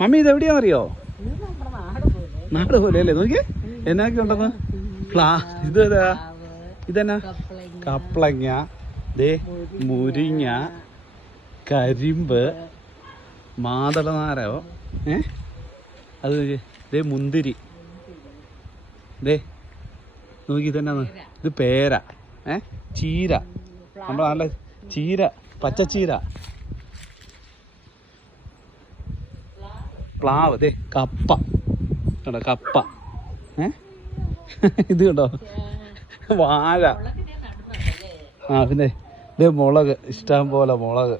Mummy ഇത് എവിടെയാണെന്നറിയോ? നാട് പോലെ അല്ലേ? നോക്കിയേ എന്നൊക്കെ ഉണ്ടെന്ന്. ഇത് ഇതെന്നാ? കപ്ലങ്ങ, ദേ മുരിങ്ങ, കരിമ്പ്, മാതളനാരോ, അത് ദേ മുന്തിരി, ദേ നോക്കി ഇതെന്നാന്ന്? ഇത് പേര, ചീര, നമ്മുടെ നല്ല ചീര, പച്ചച്ചീര, പ്ലാവ്, ദേ കപ്പ കണ്ടോ, കപ്പ, ഇത് കണ്ടോ വാഴ. പിന്നെ ഇതേ മുളക്, ഇഷ്ടം പോലെ മുളക്.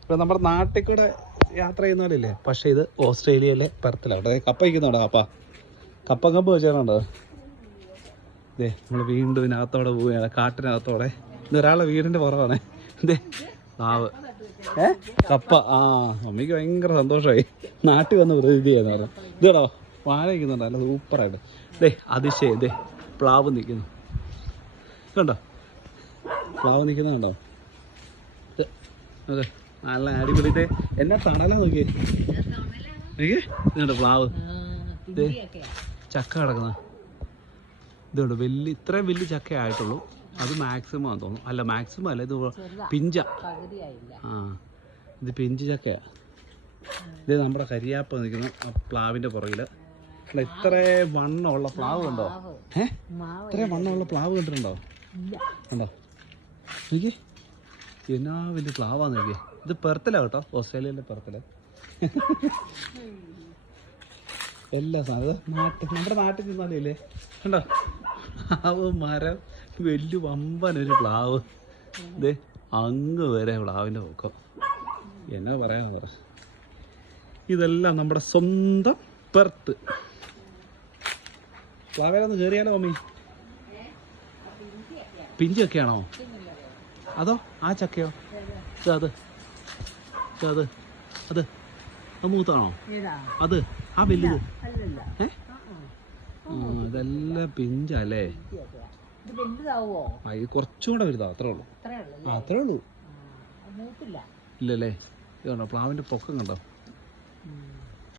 ഇപ്പം നമ്മുടെ നാട്ടിൽ കൂടെ യാത്ര ചെയ്യുന്ന പോലെയല്ലേ, പക്ഷേ ഇത് ഓസ്ട്രേലിയയിലെ പെർത്തിലാണ്. അവിടെ കപ്പ വയ്ക്കുന്നുണ്ടോ? കപ്പ കമ്പ് വെച്ചാലുണ്ടോ? ഇതേ നമ്മൾ വീണ്ടും ഇതിനകത്തോടെ പോവുകയാണ്, കാട്ടിനകത്തോടെ. ഇത് ഒരാളുടെ വീടിൻ്റെ പുറമാണ്. ഇതേ പ്ലാവ്, കപ്പ. മമ്മിക്ക് ഭയങ്കര സന്തോഷമായി, നാട്ടിൽ വന്ന് പ്രതിനിധിയാന്ന് പറഞ്ഞു. ഇത് കേട്ടോ വാഴ വയ്ക്കുന്നുണ്ടോ? നല്ല സൂപ്പറായിട്ട്. ദേ അതിശയം, ദേ പ്ലാവ് നിൽക്കുന്നു കണ്ടോ, പ്ലാവ് നിൽക്കുന്നത് കണ്ടോ? അതെ നല്ല അടിപൊളിത്തെ എന്നാ തണലാ നോക്കിയേ. ഇതുണ്ടോ പ്ലാവ്, ചക്ക കിടക്കുന്ന ഇതുണ്ട്. ഇത്രയും വലിയ ചക്ക ആയിട്ടുള്ളൂ. അത് മാക്സിമം ആണെന്ന് തോന്നുന്നു. അല്ല മാക്സിമം അല്ല, ഇത് പിഞ്ച. ഇത് പിഞ്ച് ചക്കയാ. ഇത് നമ്മുടെ കരിയാപ്പ നിൽക്കുന്ന പ്ലാവിൻ്റെ പുറകിൽ. അല്ല ഇത്രയും വണ്ണമുള്ള പ്ലാവ് കണ്ടോ? ഇത്രയും വണ്ണമുള്ള പ്ലാവ് കണ്ടിട്ടുണ്ടോ? കണ്ടോ നോക്കി എന്നാ വലിയ പ്ലാവാന്ന് നോക്കിയേ. ഇത് പെർത്തിലാ കേട്ടോ, ഓസ്ട്രേലിയയിലെ പെർത്തില. എല്ലാ സാധനം നമ്മുടെ നാട്ടിൽ നിന്നാലേ കണ്ടോ, പ്ലാവ് മരം, വലിയ വമ്പനൊരു പ്ലാവ്. ഇത് അങ്ങ് വരെ പ്ലാവിൻ്റെ പൊക്കം. എന്നാ പറയാനാ പറ. ഇതെല്ലാം നമ്മുടെ സ്വന്തം പെർത്ത്. പ്ലാവേലൊന്ന് കയറിയാലോ മമ്മി? പിഞ്ച് ചക്കയാണോ അതോ ആ ചക്കയോ? അത് അത് അത് മൂത്താണോ? അത് ആ വലുത് ഇതെല്ലാം പിഞ്ചല്ലേ? ഇത് കുറച്ചും കൂടെ വലുതാ, അത്രേ ഉള്ളൂ. അത്രേ ഉള്ളൂ. ഇല്ലല്ലേ? ഇത് കണ്ടോ പ്ലാവിൻ്റെ പൊക്കം കണ്ടോ?